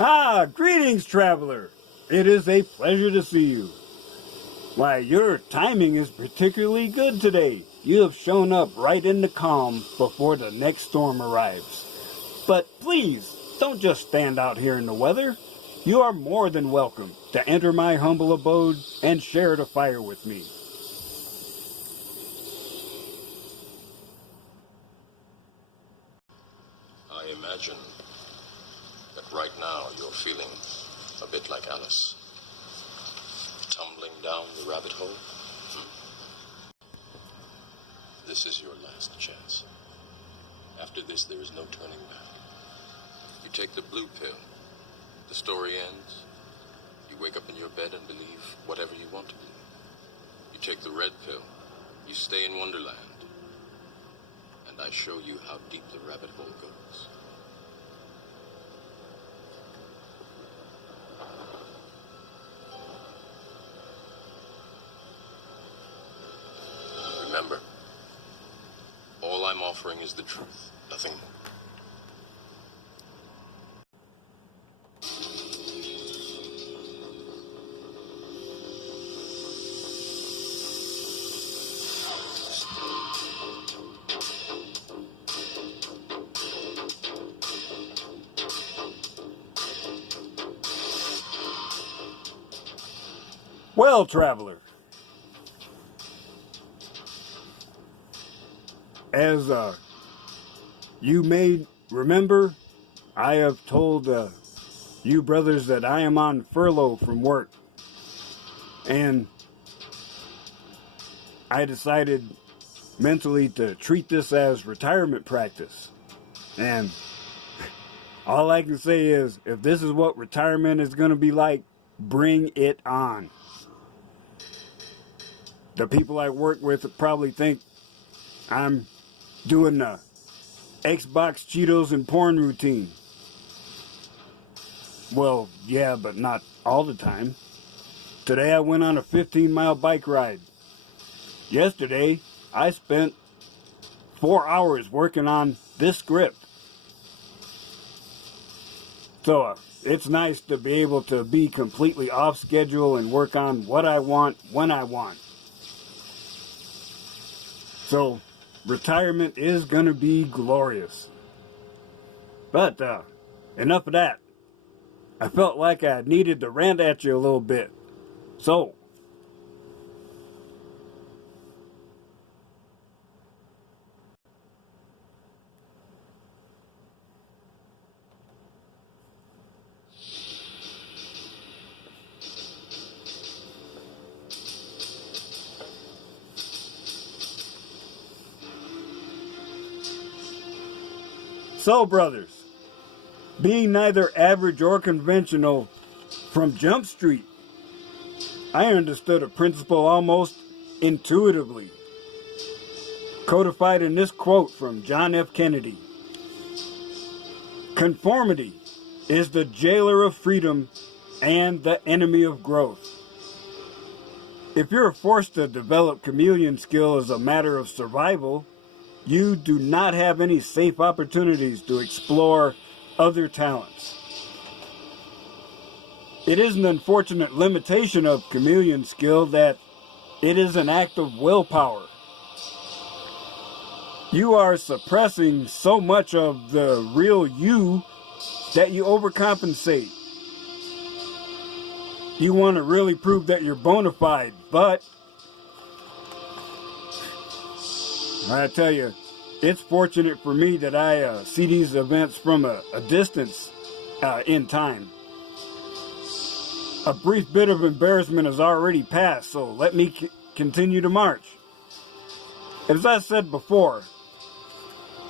Ah, greetings, traveler. It is a pleasure to see you. Why, your timing is particularly good today. You have shown up right in the calm before the next storm arrives. But please, don't just stand out here in the weather. You are more than welcome to enter my humble abode and share the fire with me. I imagine that right now you're feeling a bit like Alice. Tumbling down the rabbit hole. This is your last chance. After this, there is no turning back. You take the blue pill. The story ends. You wake up in your bed and believe whatever you want to believe. You take the red pill. You stay in Wonderland. And I show you how deep the rabbit hole goes. Remember, all I'm offering is the truth, nothing more. Well, traveler, as you may remember, I have told you brothers that I am on furlough from work, and I decided mentally to treat this as retirement practice. And all I can say is, if this is what retirement is going to be like, bring it on. The people I work with probably think I'm doing the Xbox, Cheetos, and porn routine. Well, yeah, but not all the time. Today I went on a 15-mile bike ride. Yesterday, I spent 4 hours working on this script. So it's nice to be able to be completely off schedule and work on what I want when I want. So retirement is going to be glorious. But enough of that. I felt like I needed to rant at you a little bit. So, brothers, being neither average or conventional from Jump Street, I understood a principle almost intuitively, codified in this quote from John F. Kennedy. Conformity is the jailer of freedom and the enemy of growth. If you're forced to develop chameleon skill as a matter of survival, you do not have any safe opportunities to explore other talents. It is an unfortunate limitation of chameleon skill that it is an act of willpower. You are suppressing so much of the real you that you overcompensate. You want to really prove that you're bona fide, but I tell you, it's fortunate for me that I see these events from a distance in time. A brief bit of embarrassment has already passed, so let me continue to march. As I said before,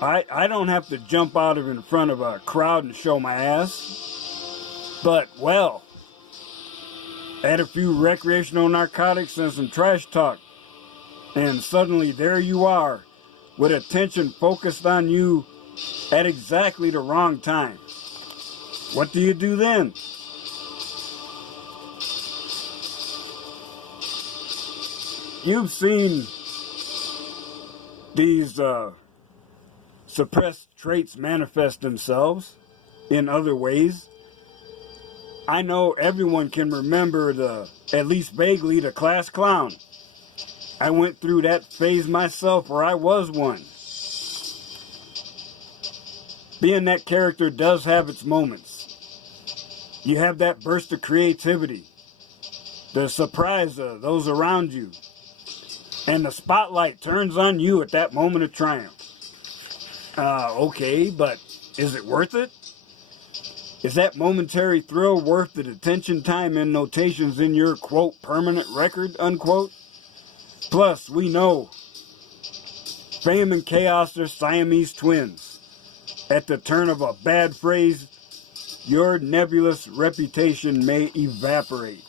I don't have to jump out of in front of a crowd and show my ass. But, well, add a few recreational narcotics and some trash talk, and suddenly there you are, with attention focused on you at exactly the wrong time. What do you do then? You've seen these suppressed traits manifest themselves in other ways. I know everyone can remember at least vaguely, the class clown. I went through that phase myself, or I was one. Being that character does have its moments. You have that burst of creativity, the surprise of those around you, and the spotlight turns on you at that moment of triumph. Okay, but is it worth it? Is that momentary thrill worth the detention time and notations in your, quote, permanent record, unquote? Plus, we know fame and chaos are Siamese twins. At the turn of a bad phrase, your nebulous reputation may evaporate.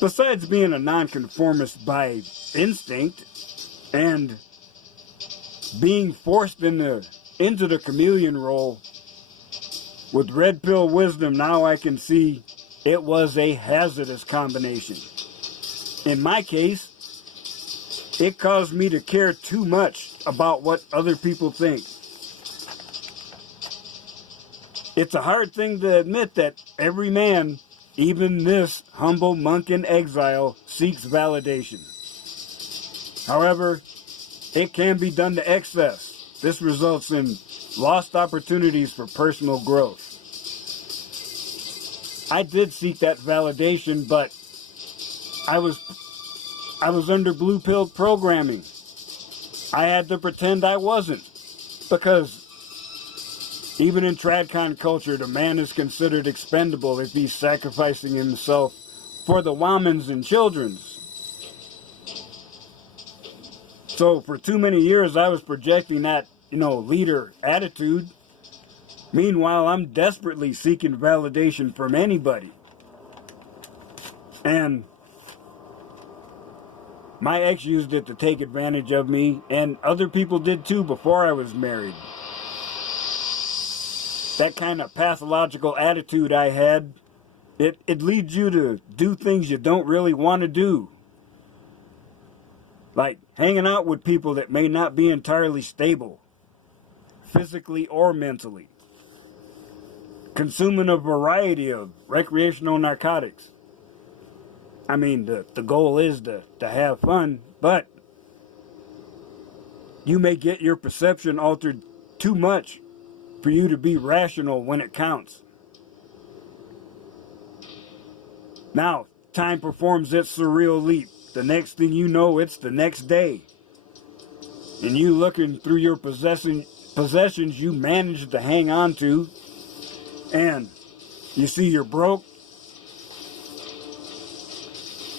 Besides being a nonconformist by instinct and being forced into the chameleon role, with red pill wisdom, now I can see it was a hazardous combination. In my case, it caused me to care too much about what other people think. It's a hard thing to admit that every man, even this humble monk in exile, seeks validation. However, it can be done to excess. This results in lost opportunities for personal growth. I did seek that validation, but I was under blue-pilled programming. I had to pretend I wasn't, because even in Tradcon culture, the man is considered expendable if he's sacrificing himself for the womans and children's. So for too many years, I was projecting that, leader attitude. Meanwhile, I'm desperately seeking validation from anybody. And my ex used it to take advantage of me, and other people did too before I was married. That kind of pathological attitude I had, it leads you to do things you don't really want to do. Like hanging out with people that may not be entirely stable, physically or mentally. Consuming a variety of recreational narcotics. I mean, the goal is to have fun, but you may get your perception altered too much for you to be rational when it counts. Now, time performs its surreal leap. The next thing you know, it's the next day. And you looking through your possessions you managed to hang on to, and you see you're broke,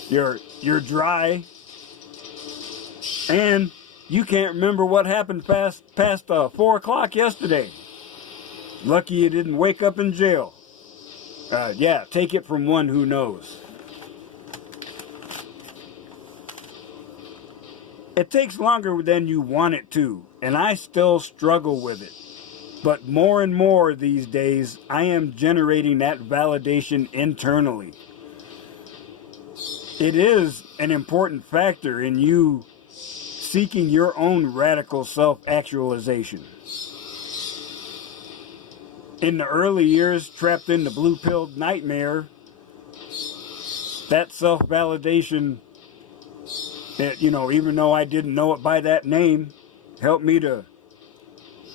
you're dry, and you can't remember what happened past 4 o'clock yesterday. Lucky you didn't wake up in jail. Yeah, take it from one who knows. It takes longer than you want it to, and I still struggle with it. But more and more these days, I am generating that validation internally. It is an important factor in you seeking your own radical self-actualization. In the early years, trapped in the blue-pilled nightmare, that self-validation, even though I didn't know it by that name, helped me to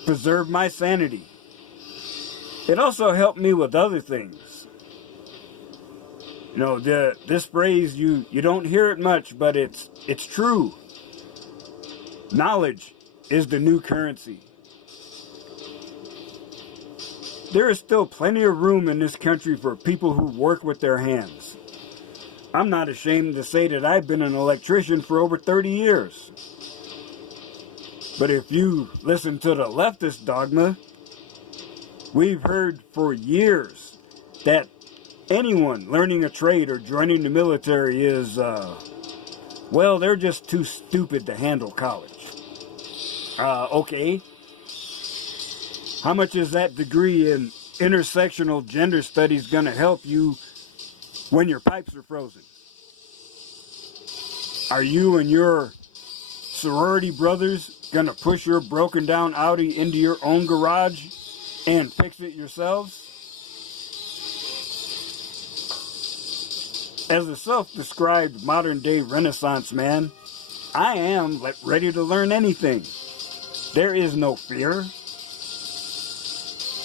preserve my sanity. It also helped me with other things. This phrase, you don't hear it much, but it's true. Knowledge is the new currency. There is still plenty of room in this country for people who work with their hands. I'm not ashamed to say that I've been an electrician for over 30 years. But if you listen to the leftist dogma, we've heard for years that anyone learning a trade or joining the military is, they're just too stupid to handle college. Okay. How much is that degree in intersectional gender studies going to help you when your pipes are frozen? Are you and your sorority brothers going to push your broken down Audi into your own garage and fix it yourselves? As a self-described modern-day Renaissance man, I am ready to learn anything. There is no fear,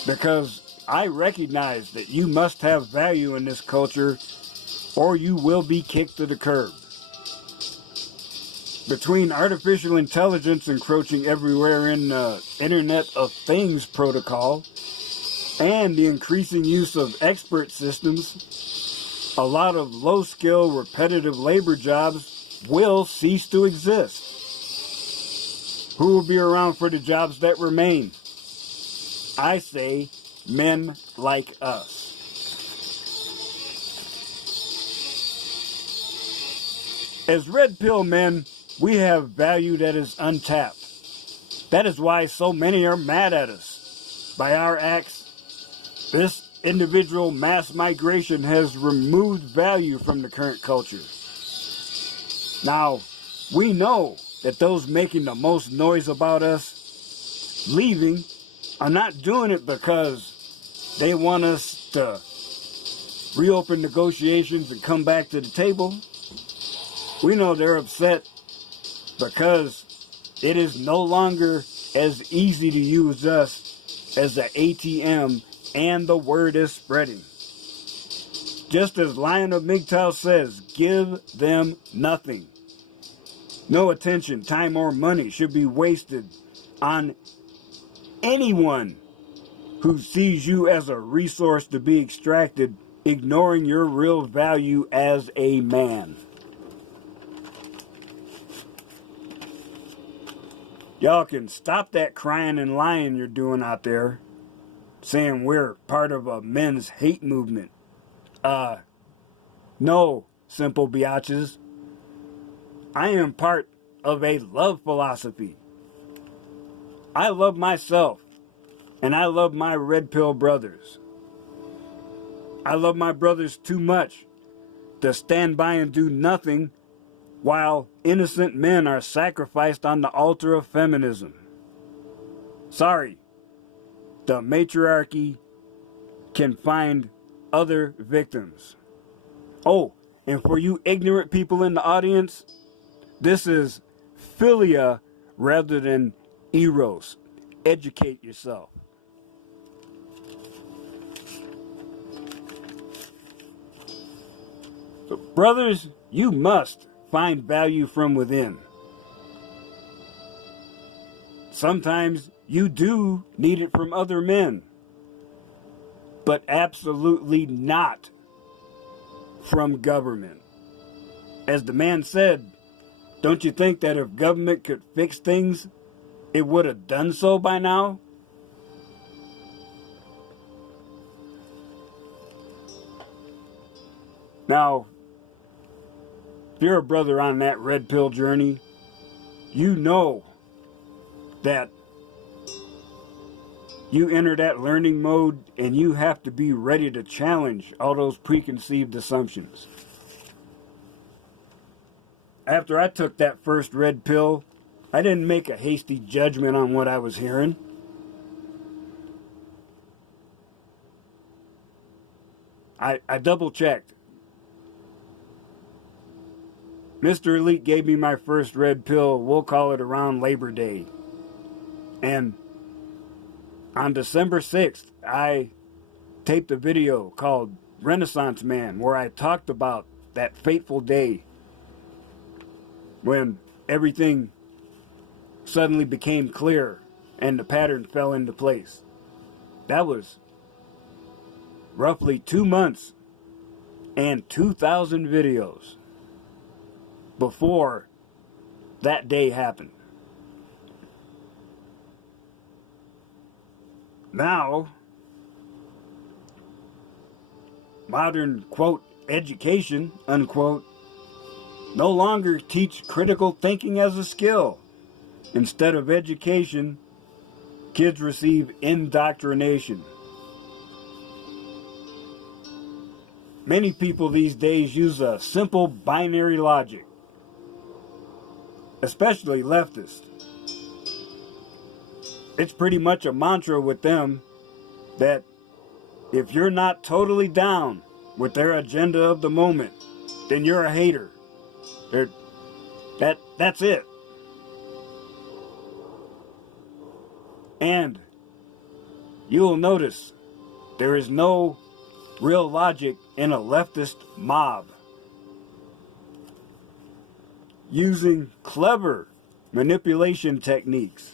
because I recognize that you must have value in this culture or you will be kicked to the curb. Between artificial intelligence encroaching everywhere in the Internet of Things protocol and the increasing use of expert systems, a lot of low-skill, repetitive labor jobs will cease to exist. Who will be around for the jobs that remain? I say, men like us. As red pill men, we have value that is untapped. That is why so many are mad at us. By our acts, this individual mass migration has removed value from the current culture. Now, we know that those making the most noise about us leaving are not doing it because they want us to reopen negotiations and come back to the table. We know they're upset because it is no longer as easy to use us as an ATM, and the word is spreading. Just as Lion of MGTOW says, give them nothing. No attention, time, or money should be wasted on anyone who sees you as a resource to be extracted, ignoring your real value as a man. Y'all can stop that crying and lying you're doing out there, saying we're part of a men's hate movement. No, simple biatches. I am part of a love philosophy. I love myself, and I love my red pill brothers. I love my brothers too much to stand by and do nothing while innocent men are sacrificed on the altar of feminism. Sorry, the matriarchy can find other victims. Oh, and for you ignorant people in the audience, this is philia rather than eros. Educate yourself. So, brothers, you must find value from within. Sometimes you do need it from other men, but absolutely not from government. As the man said, don't you think that if government could fix things, it would have done so by now? Now, if you're a brother on that red pill journey, you know that you enter that learning mode and you have to be ready to challenge all those preconceived assumptions. After I took that first red pill, I didn't make a hasty judgment on what I was hearing. I double checked. Mr. Elite gave me my first red pill, we'll call it around Labor Day. And on December 6th, I taped a video called Renaissance Man, where I talked about that fateful day when everything suddenly became clear and the pattern fell into place. That was roughly 2 months and 2,000 videos before that day happened. Now, modern, quote, education, unquote, no longer teach critical thinking as a skill. Instead of education, kids receive indoctrination. Many people these days use a simple binary logic, especially leftists. It's pretty much a mantra with them that if you're not totally down with their agenda of the moment, then you're a hater. That's it. And you'll notice there is no real logic in a leftist mob. Using clever manipulation techniques,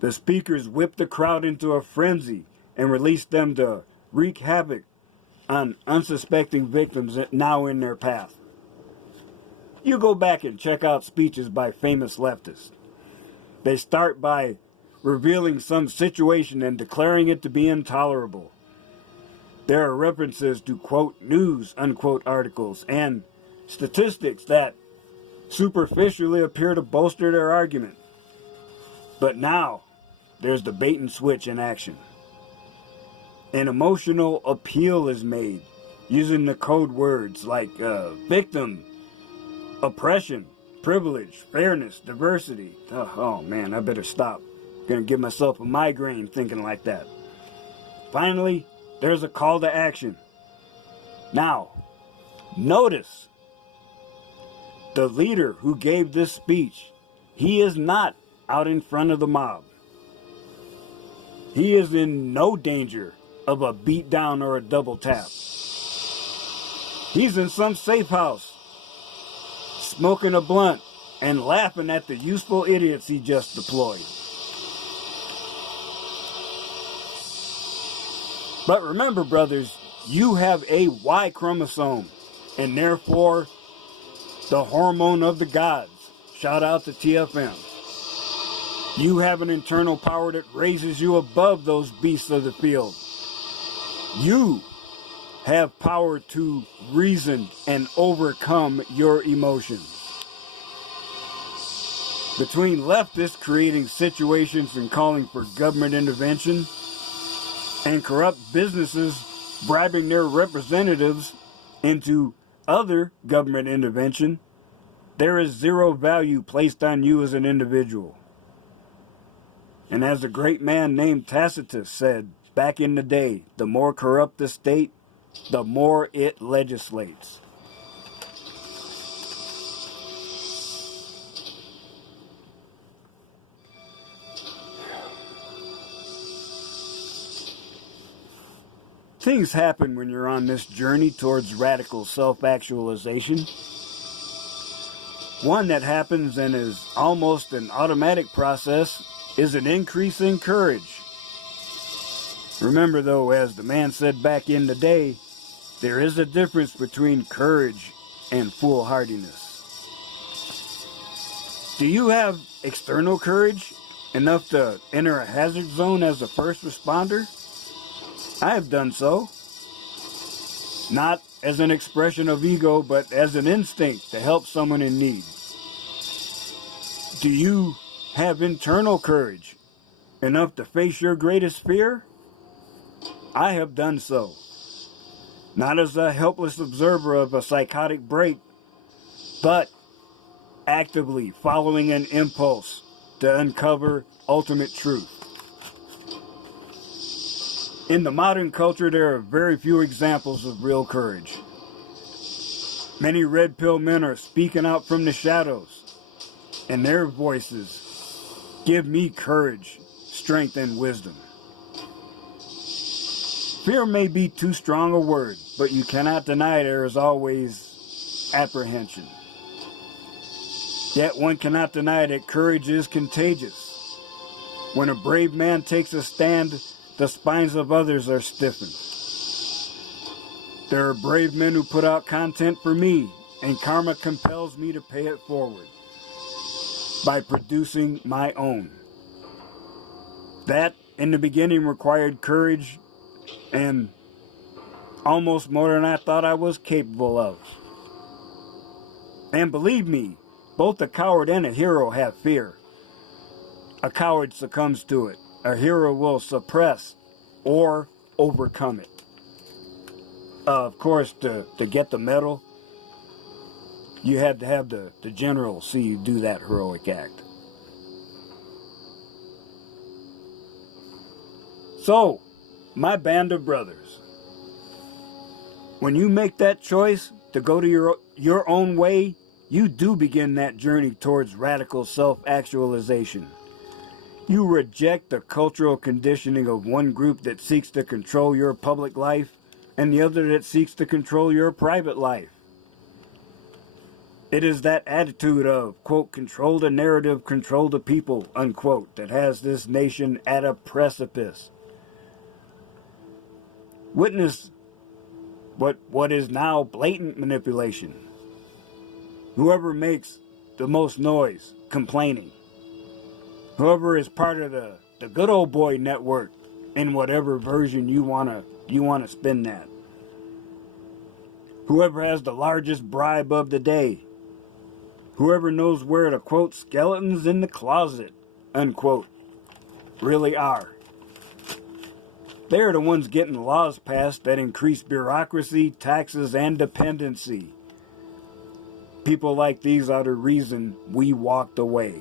the speakers whip the crowd into a frenzy and release them to wreak havoc on unsuspecting victims now in their path. You go back and check out speeches by famous leftists. They start by revealing some situation and declaring it to be intolerable. There are references to, quote, news, unquote, articles and statistics that superficially appear to bolster their argument. But now, there's the bait and switch in action. An emotional appeal is made using the code words like victim, oppression, privilege, fairness, diversity. Oh man, I better stop. I'm gonna give myself a migraine thinking like that. Finally, there's a call to action. Now, notice the leader who gave this speech, he is not out in front of the mob. He is in no danger of a beatdown or a double tap. He's in some safe house, smoking a blunt and laughing at the useful idiots he just deployed. But remember, brothers, you have a Y chromosome, and therefore the hormone of the gods. Shout out to TFM. You have an internal power that raises you above those beasts of the field. You have power to reason and overcome your emotions. Between leftists creating situations and calling for government intervention, and corrupt businesses bribing their representatives into other government intervention, there is zero value placed on you as an individual. And as a great man named Tacitus said back in the day, the more corrupt the state, the more it legislates. Things happen when you're on this journey towards radical self-actualization. One that happens and is almost an automatic process is an increase in courage. Remember though, as the man said back in the day, there is a difference between courage and foolhardiness. Do you have external courage enough to enter a hazard zone as a first responder? I have done so. Not as an expression of ego, but as an instinct to help someone in need. Do you have internal courage enough to face your greatest fear? I have done so. Not as a helpless observer of a psychotic break, but actively following an impulse to uncover ultimate truth. In the modern culture, there are very few examples of real courage. Many red pill men are speaking out from the shadows, and their voices give me courage, strength, and wisdom. Fear may be too strong a word, but you cannot deny there is always apprehension. Yet one cannot deny that courage is contagious. When a brave man takes a stand, the spines of others are stiffened. There are brave men who put out content for me, and karma compels me to pay it forward by producing my own. That, in the beginning, required courage and almost more than I thought I was capable of. And believe me, both a coward and a hero have fear. A coward succumbs to it. A hero will suppress or overcome it. Of course, to get the medal, you had to have the general see you do that heroic act. So, my band of brothers, when you make that choice to go to your own way, you do begin that journey towards radical self-actualization. You reject the cultural conditioning of one group that seeks to control your public life and the other that seeks to control your private life. It is that attitude of, quote, control the narrative, control the people, unquote, that has this nation at a precipice. Witness what is now blatant manipulation. Whoever makes the most noise complaining. Whoever is part of the good old boy network in whatever version you wanna spin that. Whoever has the largest bribe of the day. Whoever knows where the, quote, skeletons in the closet, unquote, really are. They're the ones getting laws passed that increase bureaucracy, taxes, and dependency. People like these are the reason we walked away.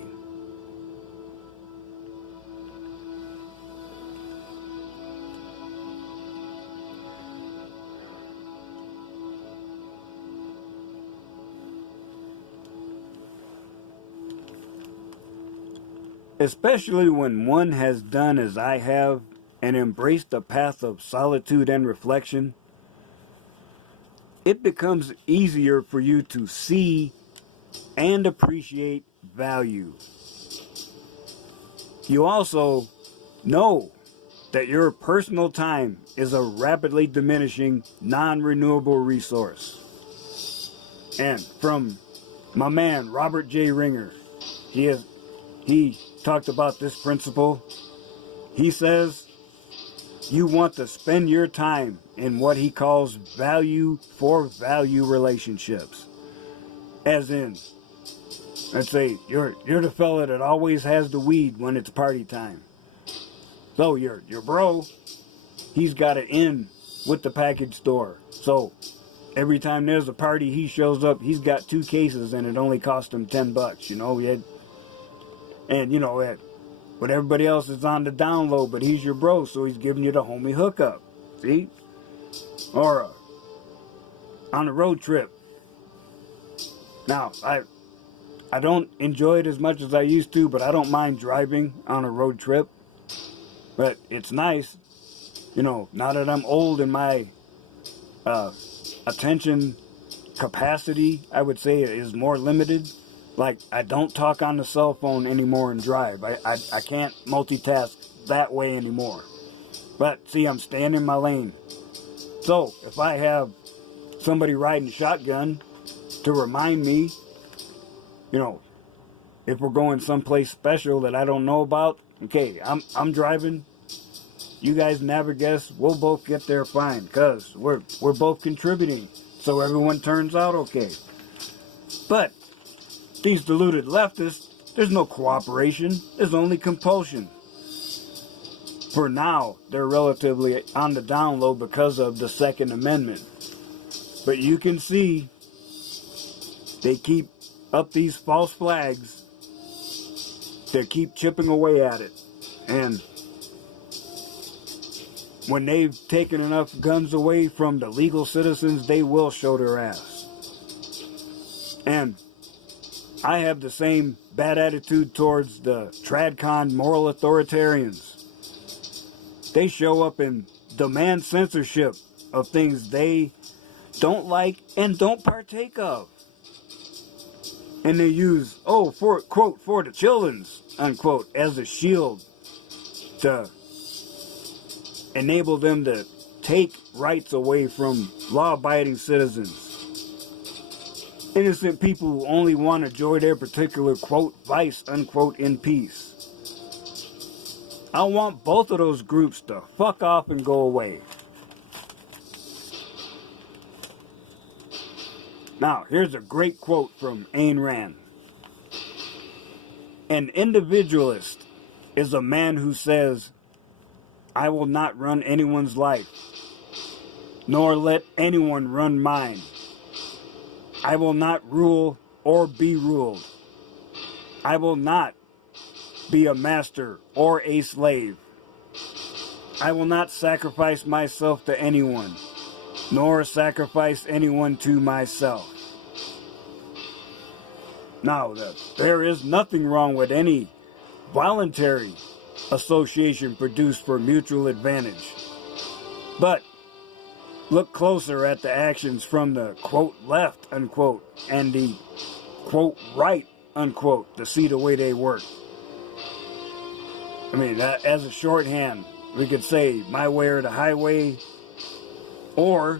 Especially when one has done as I have and embraced the path of solitude and reflection, it becomes easier for you to see and appreciate value. You also know that your personal time is a rapidly diminishing, non-renewable resource. And from my man, Robert J. Ringer, he talked about this principle. He says, you want to spend your time in what he calls value for value relationships. As in, let's say you're the fella that always has the weed when it's party time. So your bro, he's got it in with the package store. So every time there's a party, he shows up, he's got 2 cases and it only cost him $10, you know. And you know, but everybody else is on the down low, but he's your bro, so he's giving you the homie hookup. See? Or on a road trip. Now, I don't enjoy it as much as I used to, but I don't mind driving on a road trip. But it's nice, you know, now that I'm old and my attention capacity, I would say, is more limited. Like, I don't talk on the cell phone anymore and drive. I can't multitask that way anymore. But, see, I'm staying in my lane. So, if I have somebody riding shotgun to remind me, you know, if we're going someplace special that I don't know about, okay, I'm driving. You guys never guess. We'll both get there fine, because we're both contributing. So everyone turns out okay. But these deluded leftists, there's no cooperation. There's only compulsion. For now, they're relatively on the down low because of the Second Amendment. But you can see they keep up these false flags. They keep chipping away at it. And when they've taken enough guns away from the legal citizens, they will show their ass. And I have the same bad attitude towards the TradCon moral authoritarians. They show up and demand censorship of things they don't like and don't partake of. And they use, for, quote, for the children's, unquote, as a shield to enable them to take rights away from law-abiding citizens. Innocent people who only want to enjoy their particular, quote, vice, unquote, in peace. I want both of those groups to fuck off and go away. Now, here's a great quote from Ayn Rand. An individualist is a man who says, I will not run anyone's life, nor let anyone run mine. I will not rule or be ruled. I will not be a master or a slave. I will not sacrifice myself to anyone, nor sacrifice anyone to myself. Now, there is nothing wrong with any voluntary association produced for mutual advantage. But look closer at the actions from the quote left, unquote, and the quote right, unquote, to see the way they work. I mean, as a shorthand, we could say my way or the highway, or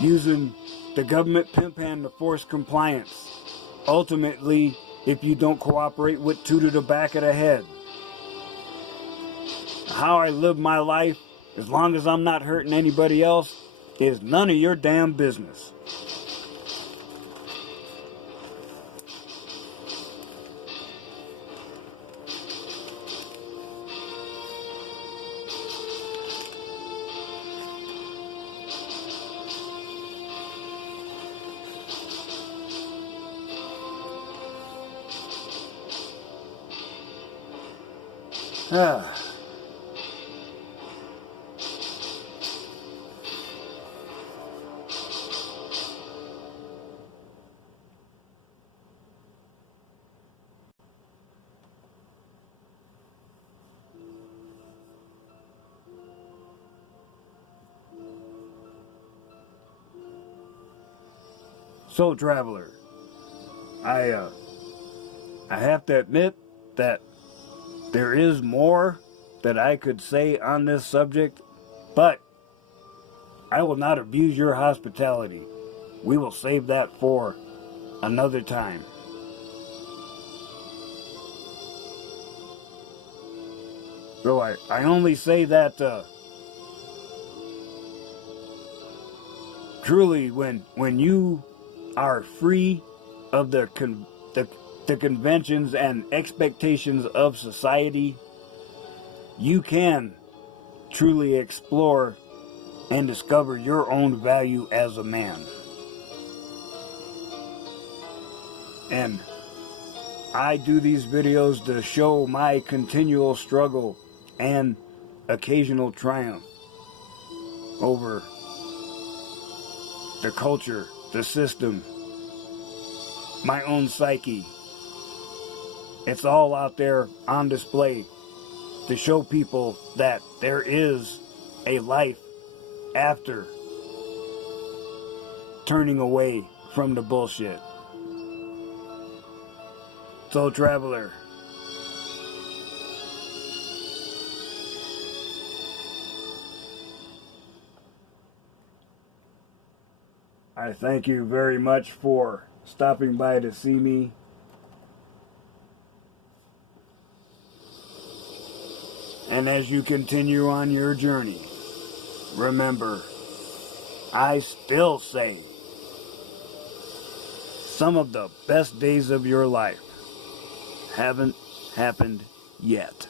using the government pimp hand to force compliance. Ultimately, if you don't cooperate with two to the back of the head. How I live my life, as long as I'm not hurting anybody else, is none of your damn business. So, traveler, I have to admit that there is more that I could say on this subject, but I will not abuse your hospitality. We will save that for another time. So I only say that truly when you are free of the conventions and expectations of society, you can truly explore and discover your own value as a man. And I do these videos to show my continual struggle and occasional triumph over the culture, the system, my own psyche. It's all out there on display to show people that there is a life after turning away from the bullshit. So, traveler, I thank you very much for stopping by to see me. And as you continue on your journey, remember, I still say some of the best days of your life haven't happened yet.